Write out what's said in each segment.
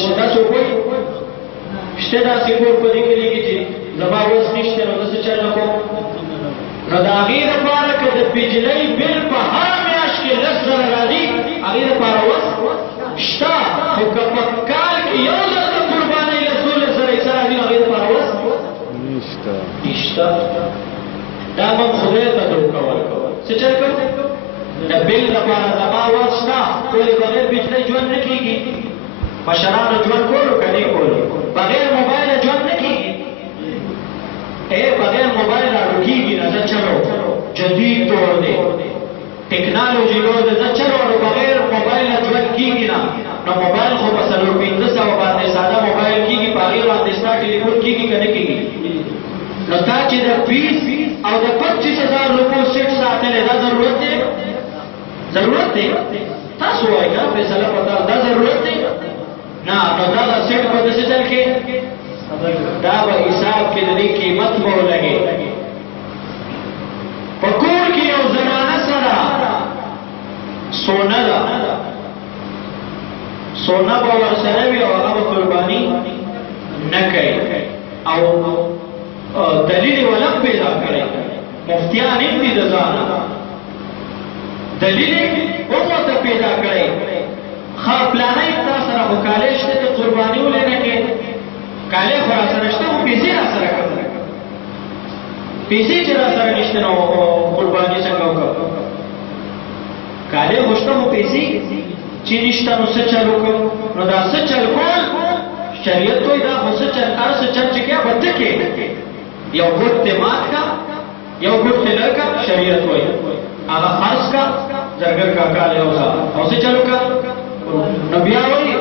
نشته تاسو کوئ شته داسې کور په دې کلي کې چې زما وس نشته نو زه څه چل نه کوم نو د هغې دپاره که د بجلۍ بل په هر میاشت کې 10,000 راځي هغې دپاره وس شته خو که په کال کې یو ځل د قربانۍ 10,000 حصه راځي نو هغې دپاره وس نشته دا موږ خدای ته دوکه ورکوو څه چل کوو د بل دپاره زما وس شته ولې بغیر بجلۍ ژوند نه کېږي مشرانو ژوند کولو که نه کولو بغیر موبایله ژوند نه کېږي بغیر موبایل راډو کېږي نه زه چلو جدید دور دی ټکنالوژي دور دی زه چلو بغیر موبایل ژوند کېږي نه نو موبایل خو په 4,500 باندې ساده موبایل کېږي په هغې باندې ستا ټلیفون کېږي که نه کېږي نو تا چې د 20 او د 25,000 روپو سیټ ساتلی دا ضرورت دی ضرورت دی تاسو وایئ که فیصله په تاسو دا ضرورت دی نه نو دا د سیټ په داسې چل کې دا به حساب کې د دې قیمت به ولګي په کور کې یو زنانه سره سونه ده سونه به ورسره وي او هغه به قرباني نه کوي او دلیل یې ولم پیدا کړی مفتیان هم دي د ځانه دلیل یې هم ورته پیدا کړی ښه پلانۍ تا سره خو کالۍ شته د قرباني ولې نه کوې کالۍ خو را سره شته خو پیسې را سره کړه پیسې چې را سره نشته نو قرباني څنګه وکړو کالۍ خو شته خو پیسې چې نشته نو څه چل وکړو نو دا څه چل کول شریعت وایي دا خو څه چل هر څه چل چې کوې به ته کوې یو ګوټ دې مات کا یو ګوټ دې لر کا شریعت وایي هغه خرڅ کا زرګر کاکا له اوسه او څه چل وکړه نو بیا وایي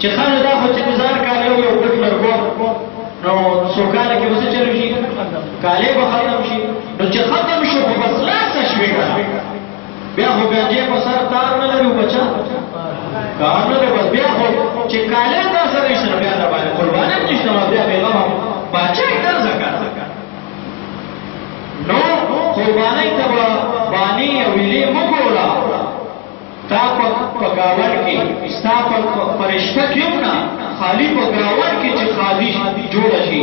چې خانه دا خو چې انتظار کالی یو ګټ لرګو نو څو کاله کې به څه چلو شي کالی به ختم شي نو چې ختم شو خو بس خلاصه شوې که بیا خو بیا جیب په سر تار نه لري بچه کار نه دی بس بیا خو چې کالی تا سره نشته نو بیا درباندې قرباني هم نشته نو بیا بېغمه باچا یې درځه که نو قربانۍ ته به بانې او ویلې مه ګوره تا په ګاور کې ستا په رشته کې هم نه خالي په ګاور کې چې خالي جوړه شي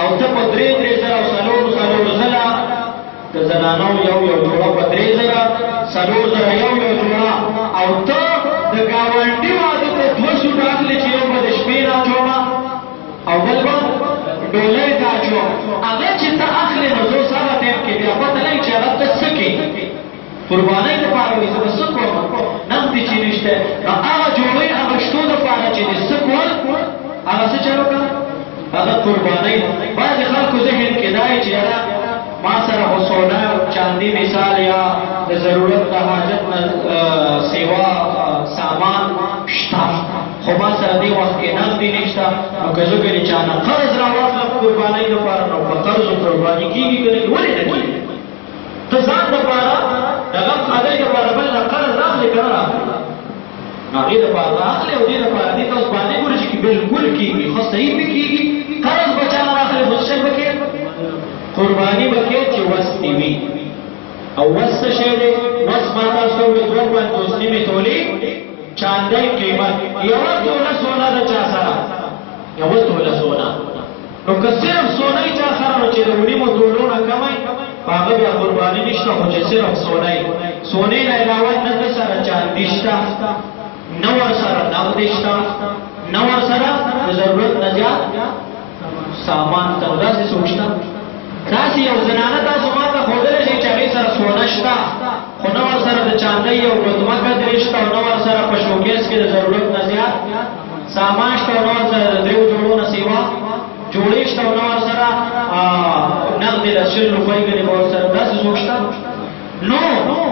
او ته په 3,000 او 4,000 ځله د زنانو یو جوړه په 3,000 4,000 یو جوړه او ته د ګاونډي واده ته 200 اخلي چې یو به د شپې راچومه او بل به ډولۍ ته اچوم هغه چې ته اخلې نو زه سره ټایم کې بیا پته لګي چې هغه ته څه کوي قربانۍ دپاره وایي زه به څه کوم نغدې چې نشته نو هغه جوړۍ هغه شتو دپاره چې دې څه کول هغه څه چل وکړه هغه قربانۍ بعضې خلکو ذهن کې دا چې یاره ما سره خو سونه چاندي مثال یا د ضرورت د حاجت نه سیوا سامان شته خو ما سره دې وخت کې نغدې نشته نو که زه ګنې چا نه قرض راواخلم قربانۍ دپاره نو په قرضو قرباني کېږي که نه ولې نه کېږي ته ځان دپاره د غم خدای دپاره بل نه قرض راخلې که نه راخلې نو هغې دپاره راخلې او دې دپاره دې ته اوس باندې ګورې چې بلکل کېږي ښه صحیح پې کېږي قرض به چا نه راخلې خو څه به کې قرباني به کې چې وس دې وي او وس څه شی دی وس ما تاسو وې 2.5 نیمې تولې چاندۍ قیمت یوه توله سونه د چا سره یوه توله سونه نو که صرف سونه یې چا سره نو چې د 2.5 تولو نه کمی په هغه بیا قرباني نشته خو چې صرف سونه یې سونې نه علاوه نه د سره چاندي شته نه ورسره نغدې شته نه ورسره د ضرورت نه زیات سامان ته نو داسې څوک شته داسې یو زنانه تاسو ما ته ښودلی شئ چې هغې سره سونه شته خو نه ورسره د چاندۍ یو ګوتمه قدرې شته او نه ورسره په شوکیس کې د ضرورت نه زیات سامان شته او نه ورسره د 3 جوړو نه سیوا جوړې شته او نه ورسره نغدې د 100 روپۍ ګنې به ورسره داسې څوک شته نو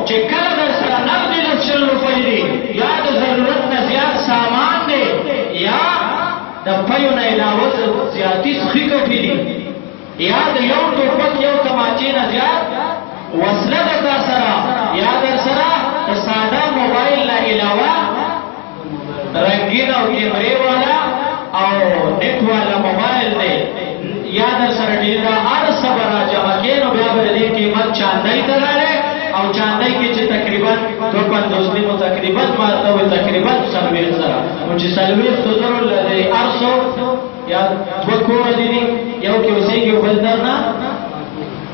چې کله در سره نغدې د 100 روپۍ دي یا د ضرورت نه زیات سامان دی یا د پیو نه علاوه زیاتي څښي کټې دي یا د یو ټوپک یو تماچې نه زیات وسله ده تا سره یا در سره د ساده موبایل نه علاوه رنګین او کیمرې والا او نیټ والا موبایل دی یا در سره ډېر هر څه به راجمع کړې نو بیا به د دې قیمت چاندۍ ته راغلی او چاندۍ کې چې تقریبا تقریبا 250 نیمو تقریبا ما ته وي تقریبا 40 زره او چې 40 زره لري ارسو یا دوه کور دي یو کې اوسېږي بل درنه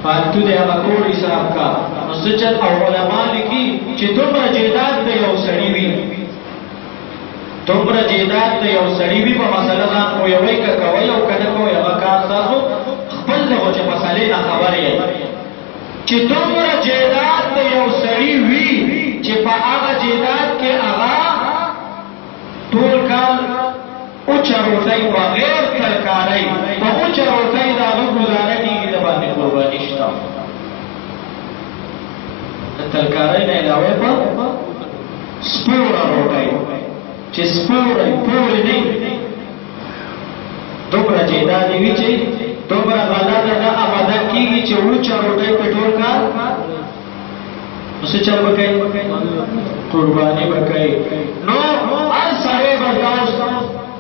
فالتو دی هغه کور حساب کا نو سچل او علما لیکي چې دومره جیدات د یو سړي وي دومره جیدات د یو سړي وي په مسله ځان خو یوې که کوئ او که نه کوئ هغه کار تاسو خپل دغه چې مسلې نه خبر یې چې دومره جیدات د یو سړي وي چې په هغه جیدات کې هغه ټول کال اوچه روټۍ بغیر ترکارۍ په اوچه روټۍ د هغه ګزاره کېږي د باندې قرباني شته د ترکارۍ نه علاوه په سپوره روټۍ چې سپوره پورې نه دومره جیدادې وي چې دومره غله دغه آباده کېږي چې اوچه روټۍ په ټول کال نو څه چل به کوي قرباني به کوي نو هر سړی به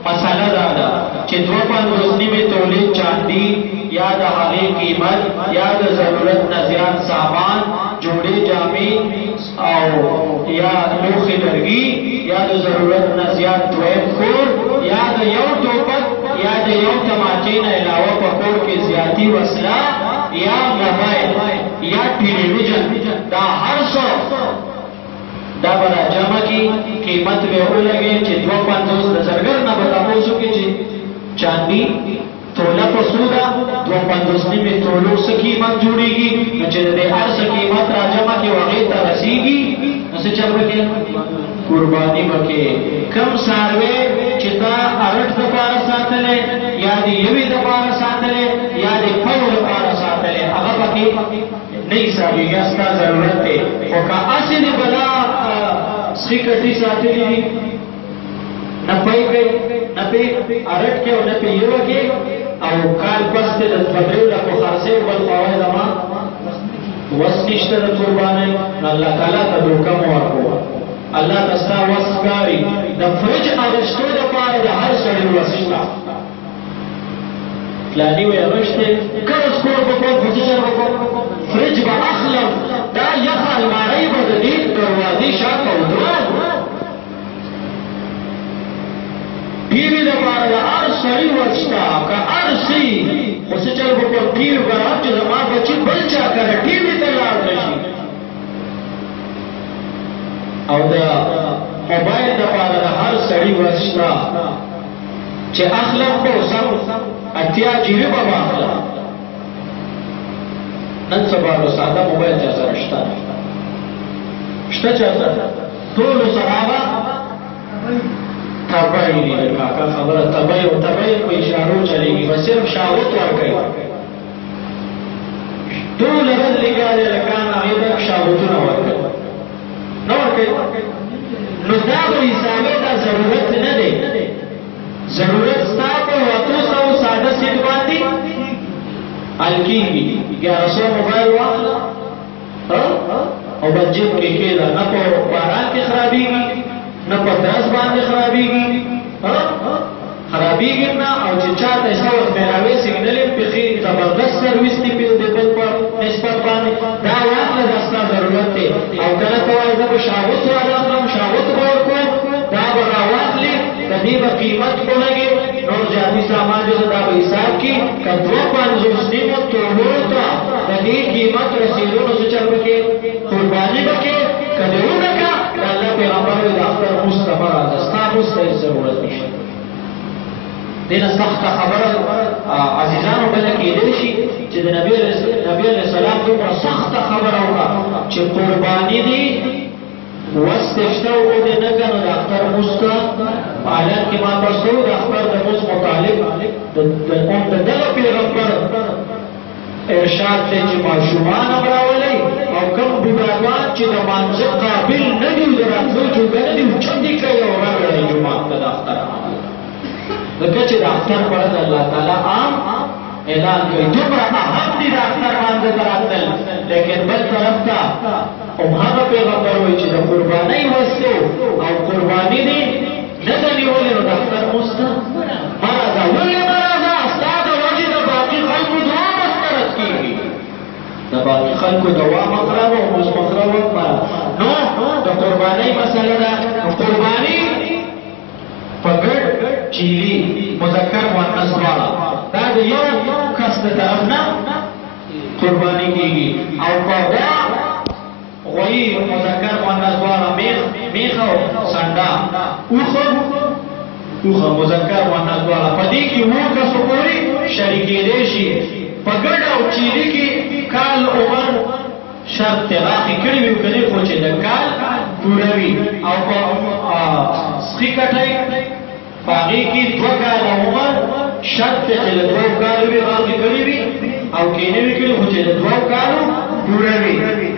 مسئلہ دادا چې 250 نیمه تولید چاندی یا د هغې قیمت یا د ضرورت نه زیات سامان جوړې جامې او یا لوښي لرګي یا د ضرورت نه زیات دویم کور یا د یو ټوپک یا د یو تماچې نه علاوه په کور کې زیاتي وسله یا موبایل یا ټلویزیون دا هر څه دا برا جمع کی قیمت به ولګي چې 250 د زرګر نه به تاسو کې چې چاندي توله په سودا 250 نیمه تولو څه قیمت جوړيږي چې د هر څه قیمت را جمع کې وغه ته رسیږي نو څه چل وکړي قرباني وکړي کم ساروي چې تا ارټ د پاره ساتلې یا دی یوې د پاره ساتلې یا دی په د پاره ساتلې هغه پکې نه حسابيږي استا ضرورت دی او کا اصلي بلا سکټي ساتلې دي نه پي کوي نه پي ارټ کې او نه پي یو کې او کال پس ته د بدرو له خاصه بل فواید ما وسنشته د قرباني الله تعالی ته دوکم ورکو الله تستا وسکاري د فرج اغشتو د پاره د هر سړي وسشتا فلانی وي اغشته کله سکور په پوزیشن وکړو فرج به اخلم دا یخه الماری به د دې دروازې شاته ودرو ټیوي د پاره د هر سړي وستا که ارسي خو څه چل په ټیوي برابر چې زما بچي بل چا کړه ټیوي ته لاړ نشي او دا موبایل د پاره د هر سړي وستا چې اخلاق په سم اتیا جیبه به اخلاق نن سبا نو ساده موبایل چا سره شته شته چا سره ټول صحابه تبعی دی کاکا خبره تبعی او تبعی په اشارو چلیږي بس صرف شاوت ورکړي ټول رد لګاله لکان هغه شاوتونه ورکړي نو ورکړي نو دا به حسابه دا ضرورت نه دی ضرورت ستا په وته سو ساده سیټ باندې الکیږي 1100 موبایل واخله او بجټ کې کېدا نه په باران کې خرابېږي نه په داس باندې خرابېږي خرابېږي نه او چې چاته څو مېراوي سیګنل په خې زبردست سرویس دی په دې په نسبت باندې دا واخله د استا ضرورت دی او کله ته وایي دا شاوت راغلم شاوت ورکو دا به راواخلي د دې په قیمت کومګي نو جاتي سامان جو دا به حساب کی کدو 500 نیمه تولو ته د دې قیمت رسیدو نو څه چل وکي قرباني وکي کدهونه کا الله پیغمبر د اختر مستمر استا مستې ضرورت نشته دینه سخت خبره عزیزانو بل کې دي شي چې د نبی علیہ السلام دومره سخت خبره وکړه چې قرباني دي واستشتو دې نه کنه د اختر مستا حالت کې ما تاسو د اختر د مس مطالب د دغه پیغمبر ارشاد ته چې ماشومان راولي او کوم بډاګان چې د مانځه قابل نه دي دراتلو جوړه دي چې دې کوي او راغلي جمعه ته د اختر دغه چې د اختر پر الله تعالی عام اعلان کوي دومره اهم دي د اختر باندې دراتل لیکن بل طرف ته او هغه پیغمبر وایي چې د قربانۍ وسته او قرباني دي نه د نیولې د اختر مستا مرزه ولې مرزه استاد وجه د باقي خلکو دعا مسترد کیږي د باقي خلکو دعا مقرب او مقرب نو قربانی مسئله ده. قربانی په ګډ چیلی مذکر مؤنث دواړه دا د یو کس د طرف نه قربانی کیږي او په غوی مذکر مؤنث دواړه میخ او سنډا اوخه مذکر مؤنث دواړه په دې کې وو کسو پوری شریکېدې شي په ګډ او چیلی کې کال عمر شرط تراخی کړی وي کړي خو چې د کال پوروي او په سخی کټای باقي کې 2 کال عمر شرط چې د 2 کال وی راځي کړی وي او کې نه وی کړي خو چې د 2 کالو پوروي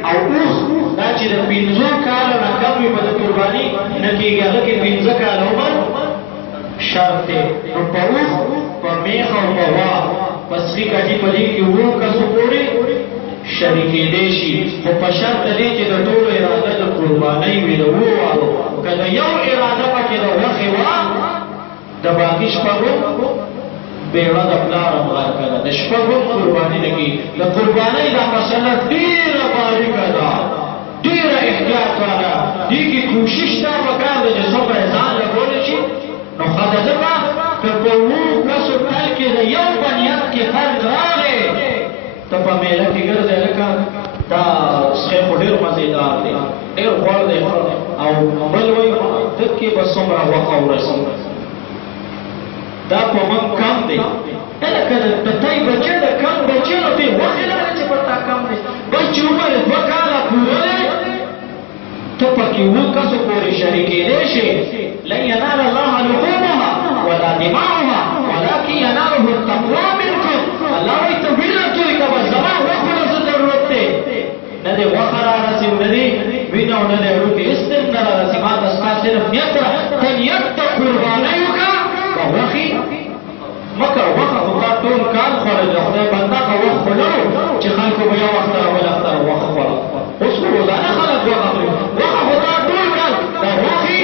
او اوس دا چې د 15 کال نه کم وي په قرباني نه کېږي هغه کې 15 کال عمر شرط نو په اوس په میخ او په وا په سخی کټي په دې کې وو کسو پوری شریکی دیشی خو په شرط دی چې د ټولو اراده د قربانۍ وي د ووالو که د یو اراده پکې د غوښې وه د باقي شپږو بیړه د پلار مغرقه ده د شپږو قرباني نه کېږي د قربانۍ دا مسله ډېره باریکه ده ډېره احتیاط واله دې کې کوشش دا پکار ده چې څومره ځان لګولی شي نو ښځه ځکه که په اوو کسو تل کې د یو په نیت کې فرق راغی ته په میله کې ګرځې لکه دا سخی خو ډېر مزېدار دی ډېر غوړ دی او بل وایي دک کې به څومره غوښه ورسي دا په موږ کم دی لکه د تای بچه د کم بچه نو دې غوښې لري چې په تا کم دی بس چې عمر 2 کاله پوره دی ته پکې 7 کسو پورې شریکېدی شي لن ینال الله لحومها ولا دماؤها ولکن یناله التقوی منکم الله وایي ته وینه توی که بس زما غوښو له څه ضرورت دی نه دې غوښه رارسي نه دې وینه او نه دې هډوکي هېڅ دې نه رارسي ما ته ستا صرف نیت ده ته نیت ته قربانۍ وکړه په غوښې مه کوه غوښه خو تا ټول کال خوړلې ده خدای بنده که وخت خو لرو چې خلکو به یو اختره بل اختره غوښه خوړه اوس خو روزانه خلک غوښه خوري غوښه خو تا ټول کال د غوښې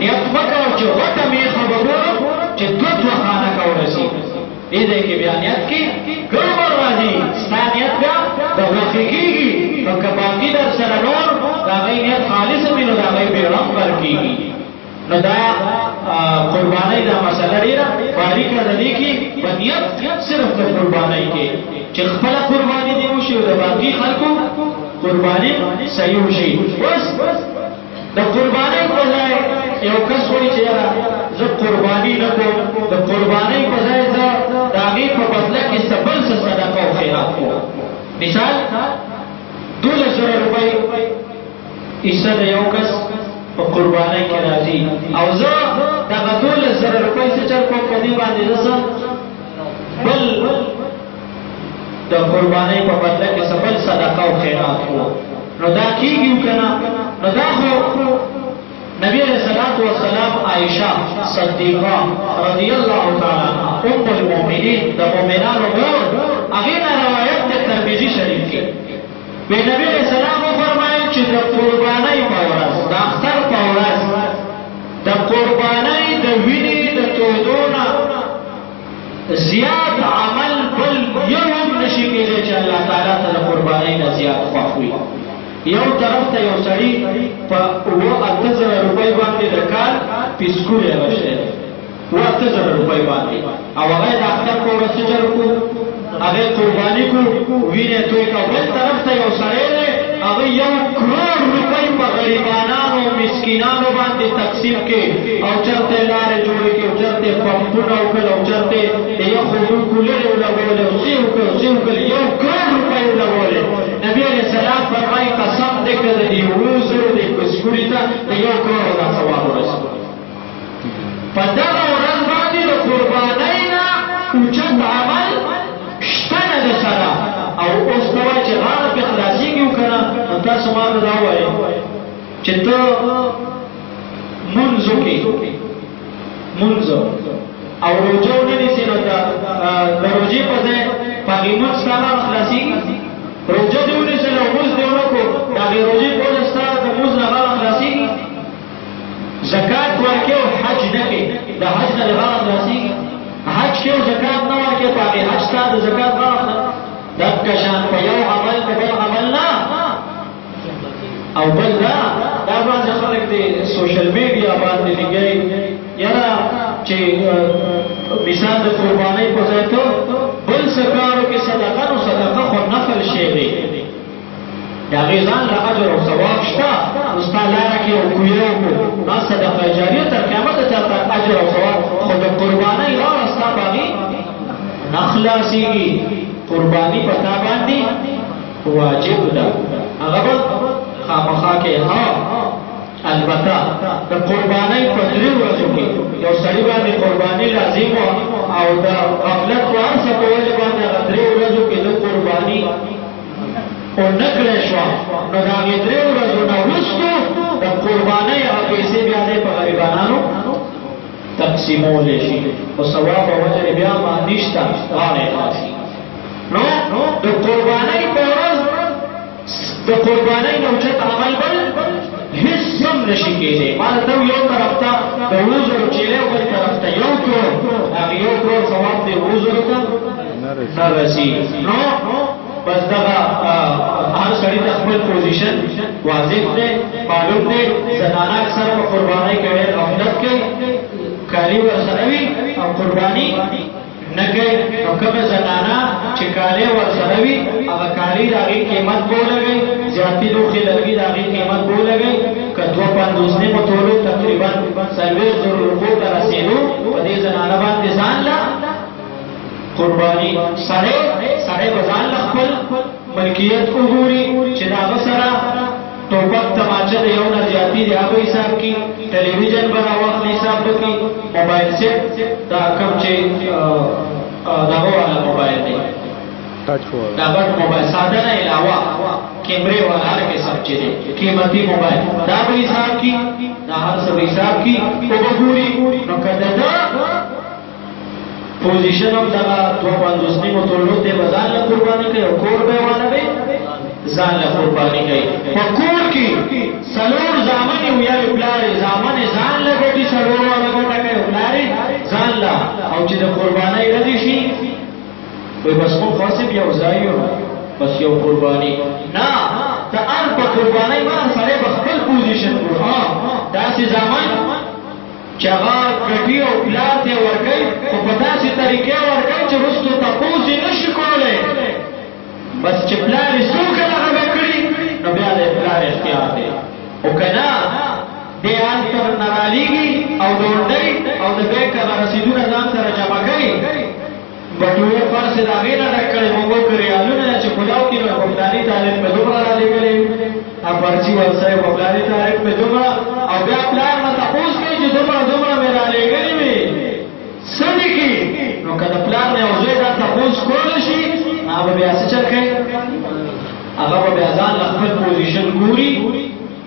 نیت مه کوه چې غوټه میخه به ګورم چې 2 خانه که ورسي دې ځای کې بیا نیت کې ګډوډ راځي ستا نیت بیا د غوښې کېږي نو که باقي در سره نور د هغوی نیت خالص وي نو د هغوی بیړم ورکېږي نو دا قربانۍ دا مسله ډېره باریکه ده دې کې په نیت صرف د قربانۍ کې چې خپله قرباني دې وشي او د باقي خلکو قرباني صحیح وشي اوس د قربانۍ په ځای یو کس وایي چې یاره زه قرباني نه کوم د قربانۍ په ځای زه د هغې په بدله کې څه بل څه صدقه او خیرات کوم مثال 12,000 روپۍ حصه د یو کس په قربانۍ کې راځي او زه دغه 12,000 روپۍ څه چل کوم په دې باندې زه بل د قربانۍ په بدله کې څه بل صدقه او خیرات کوم نو دا کېږي که نه نو دا خو نبی علیہ الصلوۃ والسلام عائشہ صدیقہ رضی اللہ تعالی عنہا ام المؤمنین د مؤمنانو مور هغې نه روایت د ترمذي شریف کې وی نبی علیہ السلام وفرمایل چې د قربانۍ په ورځ د اختر په ورځ د قربانۍ د وینې د تودو نه زیات عمل بل یو هم نشي کېدی چې الله تعالی ته د قربانۍ نه زیات خوښ وي یو طرف ته یو سړي په 8,000 روپۍ باندې د کال پیسکورې اغوښتی دی 8,000 روپۍ باندې او هغه یې د اختر په ورځ څه چل کړو هغه یې قرباني کړو وینې توی کړه بل طرف ته یو سړی دی هغه 1 کروڑ روپۍ په غریبانانو مسکینانو باندې تقسیم کړي او چرته یې لارې جوړې کړي او چرته یې پمپونه وکړل او چرته یې د یخو اوبو کولرې ولګولې او څه یې وکړل 1 کروڑ روپۍ ولګولې نبی علیہ السلام فرمایي قسم دې که د دې 7,000 د پیسکوري ته د 1 کروڑ دا ثواب ورسي په دغه ورځ باندې د قربانۍ نه اوچت عمل شته نه د سره او اوس ته وایي چې غاړه پې خلاصېږي و که نه نو تاسو ما ته دا ووایئ چې ته مونځ وکړې مونځ او روژه ونه نیسې نو د روژې په ځای په هغې مونځ ستا غاړه خلاصېږي روژه دې ونیسل او مونځ دې ونه کړو د هغې روژې په وجه ستا د مونځ نه غاړه خلاصېږي زکات ورکې او حج نه کړې د حج نه دې غاړه خلاصېږي حج کې او زکات نه ورکې په هغې حج ستا د زکات غاړه دغه شان په یو عمل په بل عمل نه او بل دا باندې خلک د سوشل میډیا باندې لګي یاره چې مثال د قربانۍ په ځای ته بل څه کارو کې صدقه نو صدقه خو نفل شی دی د هغې ځان له اجر او ثواب شته نو ستا لاره کې یو کویه وکړو دا صدقه جاریه تر قیامته چاته اجر او ثواب خو د قربانۍ لاره ستا په هغې نه خلاصېږي قرباني په تا باندې واجب ده هغه به خامخا کې البته د قربانۍ په 3 ورځو کې یو سړي باندې قرباني لازم او د غفلت په هر څه په وجه باندې هغه 3 ورځو کې د قرباني او نه کړی شوه نو د هغې 3 ورځو نه وروستو د قربانۍ هغه پیسې بیا دی په غریبانانو تقسیمولی شي خو ثواب او اجر بیا باندې شته غاړه یې خلاصي نو د قربانۍ په ورځ د قربانۍ نه اوچت عمل بل هیڅ هم نشي کېدی ما ته یو طرف ته د 2,000 چیلې او بل طرف ته 1 کروڑ هغې 1 کروڑ ثواب دی 2,000 ته نه رسي نو بس دغه هر سړي ته خپل پوزیشن واضح دی معلوم دی زنانه اکثره په قربانۍ کې ډېر غفلت کوي کالي ورسره وي او قرباني نه کوي نو کومه زنانه چې کالي ورسره وي هغه کالي د هغې قیمت به ولګوي زیاتې لوښې لرګي د هغې قیمت به ولګوي که 250 نیمو تولو تقریبا 40,000 روپو ته رسېدو په دې زنانه باندې ځان له قرباني سړی به ځان له خپل ملکیت وګوري چې د هغه سره ټوپک تماچه د یو نه زیاتي دی هغه حساب کړي ټلویزیون به راواخلي حساب وکړي موبایل سیټ دا کوم چې دغه والا موبایل دی دا غټ موبایل ساده نه علاوه کیمرې والا هر قسم چې دی قیمتي موبایل دا به حساب کړي دا هر څه به حساب کړي وګوري نو که د ده پوزیشن هم دغه 250 نیمو تولو دی به ځان له قرباني کوي او کور به یې واړوي ځان له قرباني کوي په کور کې 4 زامن یې ویاوي پلار یې زامن یې ځان له ګټي 4 والا ګټه کوي پلار یې ځان له او چې د قربانۍ ورځې شي وایي بس موږ خاصب یو ځای یو بس یو قرباني نه د ان په قربانۍ باندې سړی به خپل پوزیشن ګوري داسې زامن چې هغه ګټي او پلار ته یې ورکوي خو په داسې طریقې ورکوي چې وروستو تپوس یې نه شي کولی بس چې پلار یې څو کله هغه کړي نو بیا د پلار اختیار دی او که نه دی هلته نه رالیږي او ډونډۍ او د بیک هغه رسیدونه ځان سره جمع کوي بټوې فرض یې د هغې نه ډک کړی موږ وکړو ریالونه چې کلاو کړي نو په فلاني تاریخ مې دومره رالېږلې پرچي ورسره په فلاني تاریخ مې دومره او بیا پلار نه تپوس کوي چې دومره مې رالېږلې وي څه دي کې نو که د پلار نه یو ځای دا تپوس کولی شي هغه به بیا څه چل کوي هغه به بیا ځان له خپل پوزیشن ګوري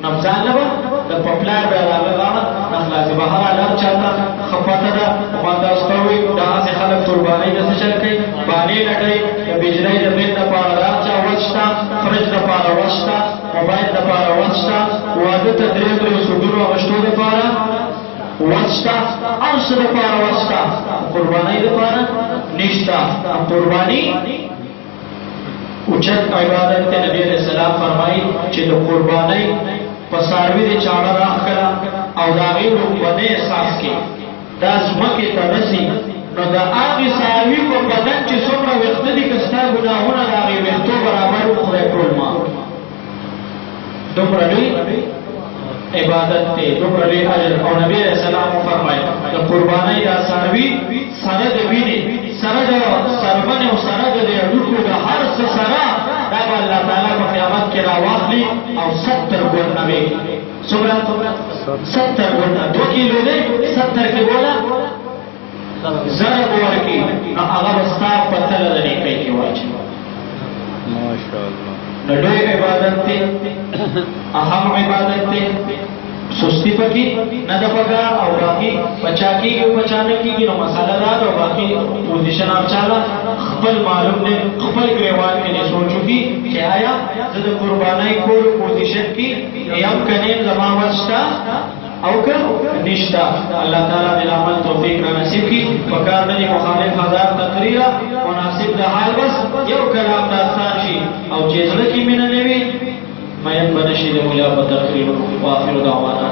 نو ځان له به د په پلار به هغه غاړه نه خلاصي بهرحال هر چاته ښه پته ده ما تاسو ته ووایي دغسې خلک قربانۍ د څه چل کوي بانې لټوي د بجلۍ د بل دپاره د هر چا وس شته فرج دپاره وس شته موبایل دپاره وس شته واده ته 3 سوټونو اغوښتو دپاره وس شته هر څه دپاره وس شته قربانۍ دپاره نشته قرباني اوچت عبادت ته نبی علیہ السلام فرمایي چې د قربانۍ په څاروي د چاړه راښکله او د هغې لومبنۍ احساس کې دا ځمکې ته رسي نو د هغې څاروي په بدن چې څومره ویښته دي که ستا ګناهونه د هغې ویښتو برابر و خدای ټول معاف دومره لوی عبادت دی دومره لوی اجر او نبی علیہ السلام وفرمایي د قربانۍ دا څاروي سره د وینې سره د سربنې او سره د هډوکو د هر څه سره دا به الله تعالی په قیامت کې راواخلي او 70 ګونه وي څومره 70 ګونه 2 کیلو دی 70 کې بوله زره به ورکړي نو هغه به ستا په تله د نیکۍ کې واچوي ماشاءالله نو لوی عبادت دی اهم عبادت دی سستی پکې نه ده پکار او باقي بچا کېږي او بچا نه کېږي نو مسله دا ده او باقي پوزیشن هر چاله خپل معلوم دی خپل ګریوان کې نه سوچ وکړي چې آیا زه د قربانۍ کول پوزیشن کې یم که نه یم زما وس شته او که نشته الله تعالی دې عمل توفیق را نصیب کړي پکار نه دي مخالف هزار تقریره مناسب د حال بس یو کلام داستان شي او چې زړه کې مینه نه وي مین بنشي د مولا په تقریر واخر دعوانا